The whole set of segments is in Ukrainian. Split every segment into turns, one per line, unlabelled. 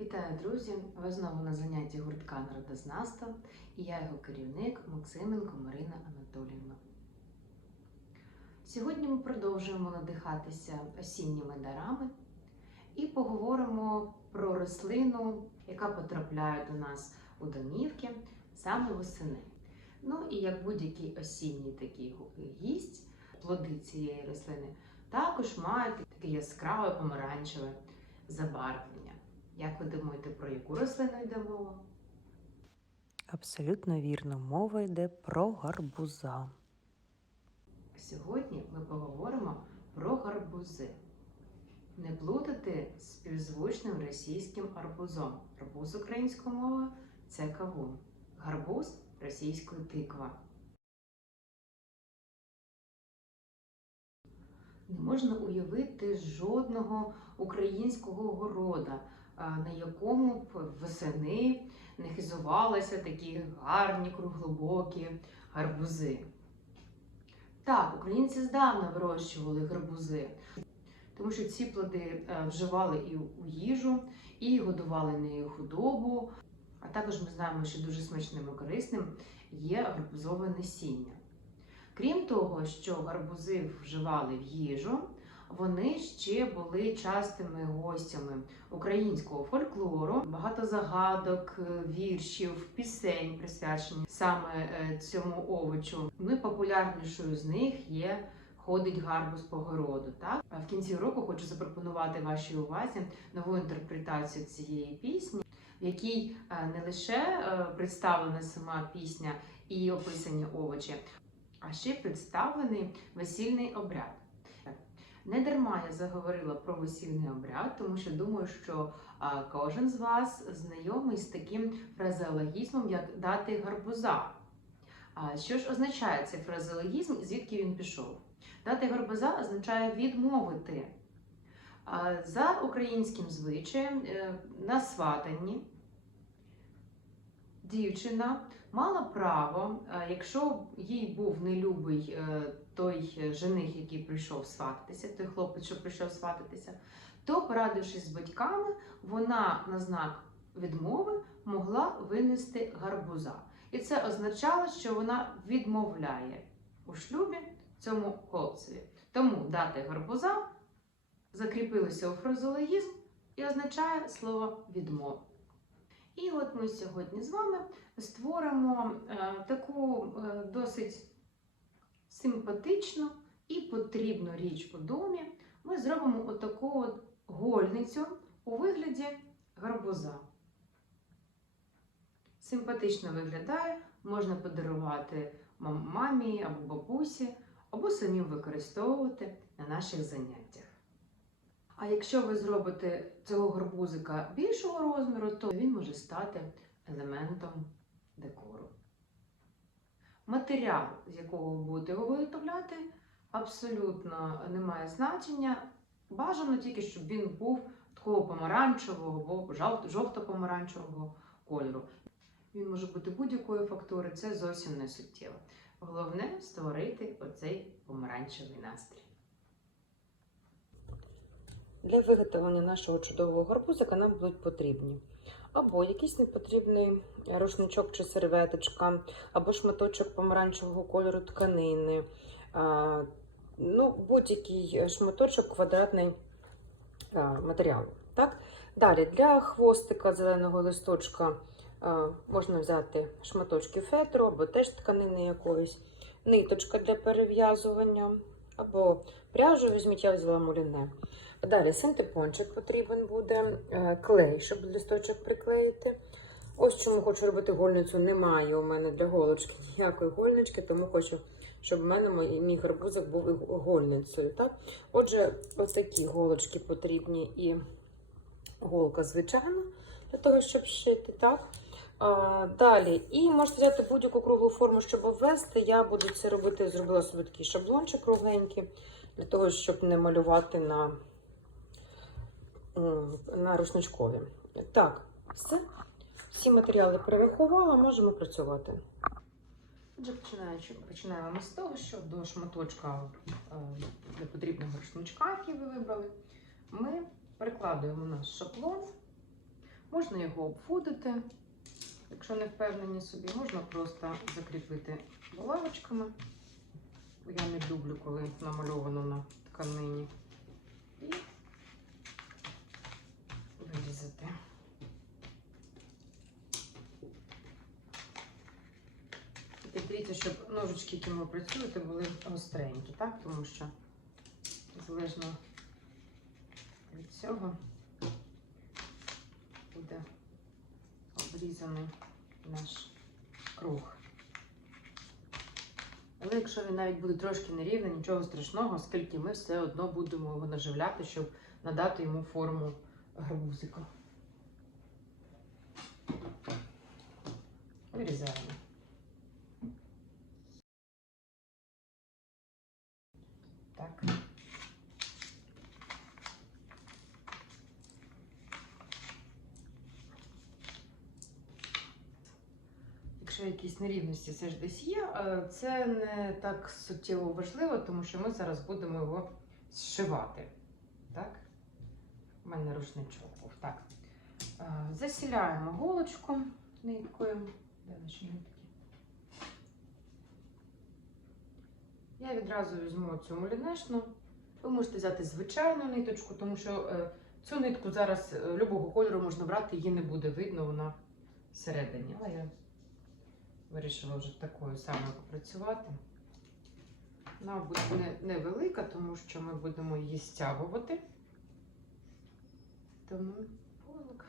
Вітаю, друзі! Ви знову на занятті гуртка народознавства і я його керівник Максименко Марина Анатоліївна. Сьогодні ми продовжуємо надихатися осінніми дарами і поговоримо про рослину, яка потрапляє до нас у домівки саме восени. Ну і як будь-який осінній такий гість, плоди цієї рослини також мають таке яскраве помаранчеве забарвлення. Як ви думаєте, про яку рослину йде мова?
Абсолютно вірно, мова йде про гарбуза.
Сьогодні ми поговоримо про гарбузи. Не плутати з співзвучним російським арбузом. Арбуз українською мовою це кавун. Гарбуз російською тиква. Не можна уявити жодного українського города, на якому б восени не хизувалися такі гарні, круглобокі гарбузи. Так, українці здавна вирощували гарбузи, тому що ці плоди е, вживали і у їжу, і годували нею худобу. А також ми знаємо, що дуже смачним і корисним є гарбузове насіння. Крім того, що гарбузи вживали в їжу, вони ще були частими гостями українського фольклору. Багато загадок, е, віршів, пісень присвячені саме е, цьому овочу. Найпопулярнішою з них є Ходить гарбуз по городу. Так в кінці року хочу запропонувати вашій увазі нову інтерпретацію цієї пісні, в якій е, не лише представлена сама пісня і описані овочі, а ще представлений весільний обряд. Не дарма я заговорила про весільний обряд, тому що думаю, що кожен з вас знайомий з таким фразеологізмом, як дати гарбуза. Що ж означає цей фразеологізм і звідки він пішов? Дати гарбуза означає відмовити. За українським звичаєм е, на сватанні дівчина мала право, якщо їй був нелюбий е, той жених, який прийшов свататися, той хлопець, що прийшов свататися, то, порадившись з батьками, вона на знак відмови могла винести гарбуза. І це означало, що вона відмовляє у шлюбі цьому хлопцеві. Тому дати гарбуза закріпилося у фразологізм і означає слово відмова. І от ми сьогодні з вами створимо е, таку е, досить симпатичну і потрібну річ у домі. Ми зробимо отаку от гольницю у вигляді гарбуза. Симпатично виглядає, можна подарувати мамі або бабусі, або самим використовувати на наших заняттях. А якщо ви зробите цього гарбузика більшого розміру, то він може стати елементом декору. Матеріал, з якого ви будете його виготовляти, абсолютно не має значення. Бажано тільки, щоб він був такого помаранчевого або жовто- жовто-помаранчевого кольору. Він може бути будь-якої фактури, це зовсім не суттєво. Головне створити оцей помаранчевий настрій.
Для виготовлення нашого чудового гарбузика нам будуть потрібні або якийсь непотрібний рушничок чи серветочка, або шматочок помаранчевого кольору тканини, ну, будь-який шматочок квадратний матеріалу. Так? Далі для хвостика зеленого листочка можна взяти шматочки фетру або теж тканини якоїсь, ниточка для перев'язування, або пряжу візьміть, я взяла муліне. Далі синтепончик потрібен буде, е, клей, щоб листочок приклеїти. Ось чому хочу робити гольницю. Немає у мене для голочки ніякої гольнички, тому хочу, щоб в мене мій, мій гарбузик був гольницею. Так? Отже, ось такі голочки потрібні і голка звичайна для того, щоб шити. Так? А, далі, і можете взяти будь-яку круглу форму, щоб обвести. Я буду це робити, зробила собі такий шаблончик кругленький, для того, щоб не малювати на на рушничкові. Так, все. Всі матеріали перерахувала, можемо працювати.
Отже, починаємо з того, що до шматочка е, для потрібного рушничка, який ви вибрали, ми прикладуємо наш шаблон Можна його обводити, якщо не впевнені собі, можна просто закріпити булавочками. Я не люблю, коли намальовано на тканині. І вирізати. І дивіться, щоб ножички, якими ви працюєте, були гостренькі, так? Тому що залежно від цього буде обрізаний наш круг. Але якщо він навіть буде трошки нерівний, нічого страшного, оскільки ми все одно будемо його наживляти, щоб надати йому форму гарбузика. Вирізаємо. Так. Якщо якісь нерівності все ж десь є, е, це не так суттєво важливо, тому що ми зараз будемо його зшивати. Так? У мене рушничок був. Так. Е, Засіляємо голочку ниткою. Де наші нитки? Я відразу візьму цю мулінешну. Ви можете взяти звичайну ниточку, тому що е, цю нитку зараз е, любого кольору можна брати, її не буде видно, вона всередині. Але я вирішила вже такою самою попрацювати. Вона буде невелика, тому що ми будемо її стягувати. Тому полик.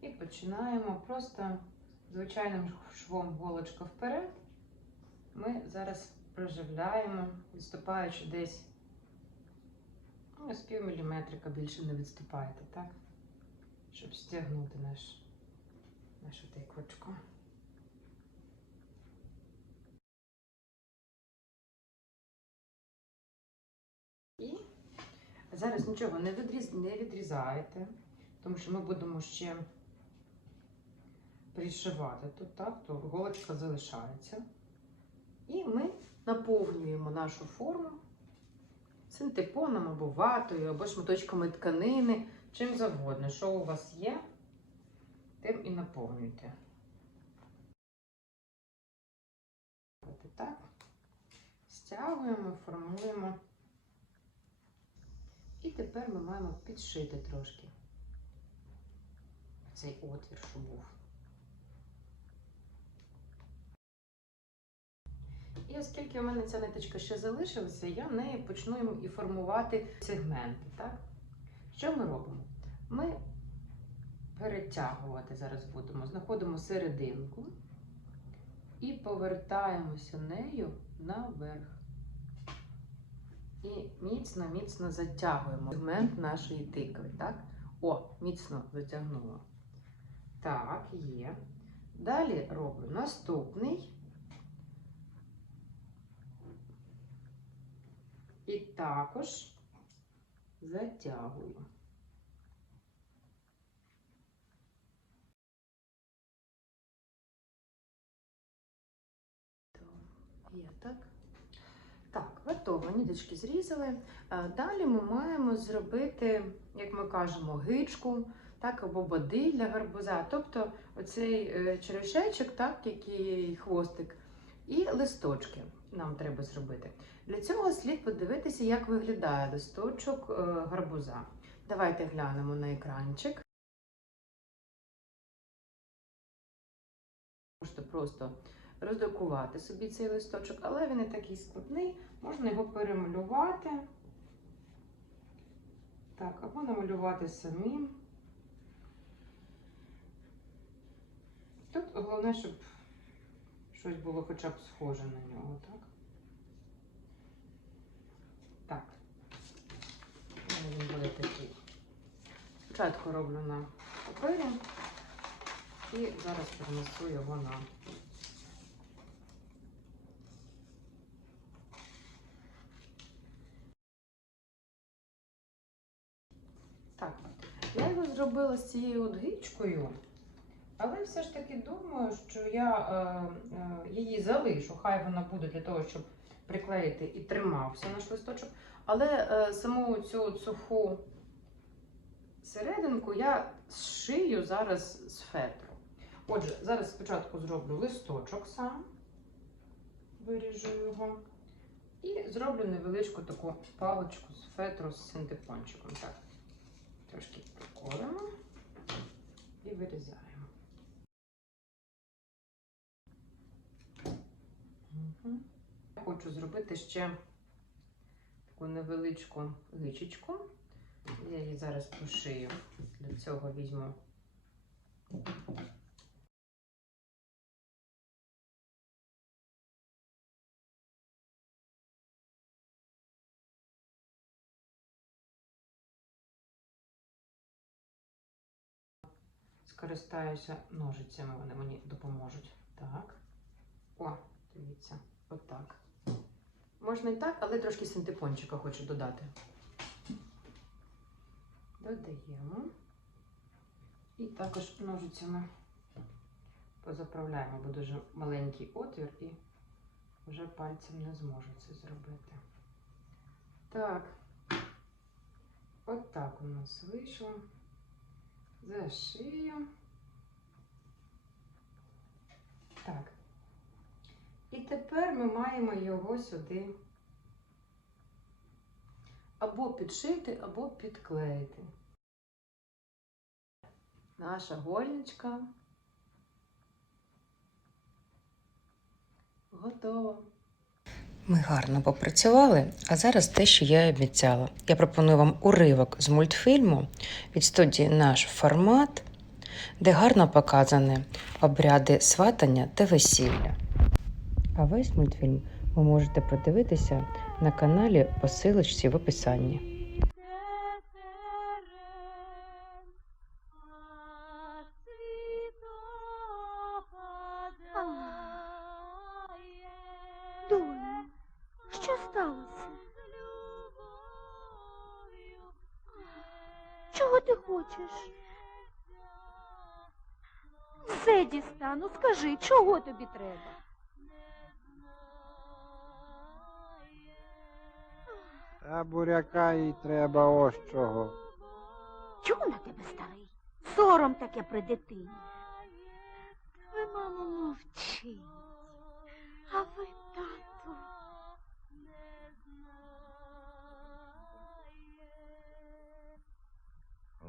І починаємо просто звичайним швом голочка вперед. Ми зараз проживляємо, відступаючи десь ну, з пів міліметрика більше не відступайте, так? Щоб стягнути наш, нашу тиквочку. І зараз нічого не, відріз... не відрізаєте, тому що ми будемо ще пришивати тут, так, то голочка залишається. І ми наповнюємо нашу форму синтепоном або ватою, або шматочками тканини, чим завгодно. Що у вас є, тим і наповнюйте. Так. Стягуємо, формуємо. І тепер ми маємо підшити трошки цей отвір, що був. І оскільки у мене ця ниточка ще залишилася, я нею почну і формувати сегменти. Так? Що ми робимо? Ми перетягувати зараз будемо, знаходимо серединку і повертаємося нею наверх. І міцно-міцно затягуємо сегмент нашої тикви. Так? О, міцно затягнула. Так, є. Далі роблю наступний. І також затягую. Є так. Так, готово. Ніточки зрізали. Е, Далі ми маємо зробити, як ми кажемо, гичку, так, або боди для гарбуза. Тобто оцей е, черешечок, так, який хвостик, і листочки нам треба зробити. Для цього слід подивитися, як виглядає листочок е, гарбуза. Давайте глянемо на екранчик. Можете просто роздрукувати собі цей листочок, але він не такий складний, можна його перемалювати. Так, або намалювати самим. Тут головне, щоб щось було хоча б схоже на нього, так? Так. Він буде такий. Спочатку роблю на папері і зараз перенесу його на Так, я його зробила з цією от гичкою, але все ж таки думаю, що я е, е, її залишу. Хай вона буде для того, щоб приклеїти і тримався наш листочок. Але е, саму цю суху серединку я зшию зараз з фетру. Отже, зараз спочатку зроблю листочок сам, виріжу його. І зроблю невеличку таку паличку з фетру з синтепончиком. Так, трошки приколимо і вирізаємо. Я Хочу зробити ще таку невеличку гичечку. Я її зараз пошию. Для цього візьму скористаюся ножицями, вони мені допоможуть. Так. О, дивіться, отак. Можна і так, але трошки синтепончика хочу додати. Додаємо. І також ножицями позаправляємо, бо дуже маленький отвір і вже пальцем не зможу це зробити. Так. От у нас вийшло. Зашию. Так. І тепер ми маємо його сюди або підшити, або підклеїти. Наша гольничка готова.
Ми гарно попрацювали, а зараз те, що я обіцяла. Я пропоную вам уривок з мультфільму від студії Наш формат, де гарно показані обряди сватання та весілля. А весь мультфільм ви можете продивитися на каналі по силочці в описанні.
Доню, що сталося? Чого ти хочеш? Все дістану, скажи, чого тобі треба?
Та буряка їй треба ось чого.
Чого на тебе старий? Сором таке при дитині. Ви, мамо, мовчіть. А ви, тату.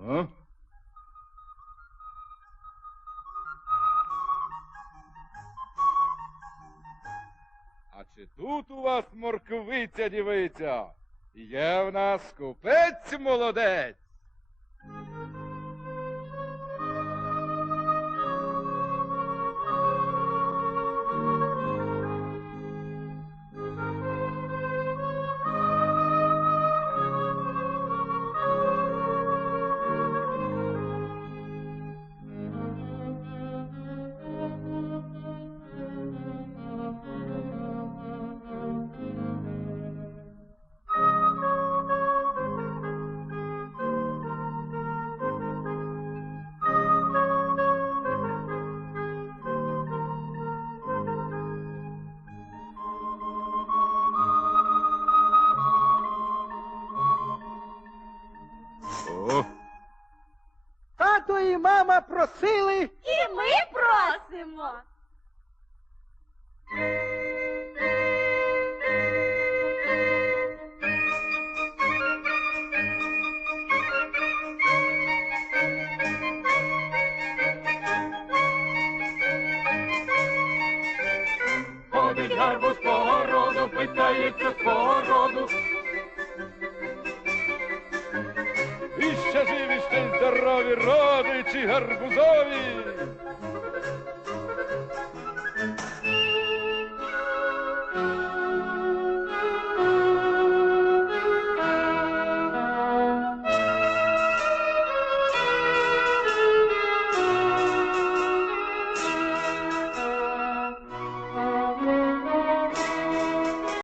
А? А чи тут у вас морковиця дівиця? Є в нас купець молодець.
Мама просили.
І ми просимо.
Ходить гарбуз по городу, питається свого роду. І ще живі, ще й здорові Amici Arbusovi!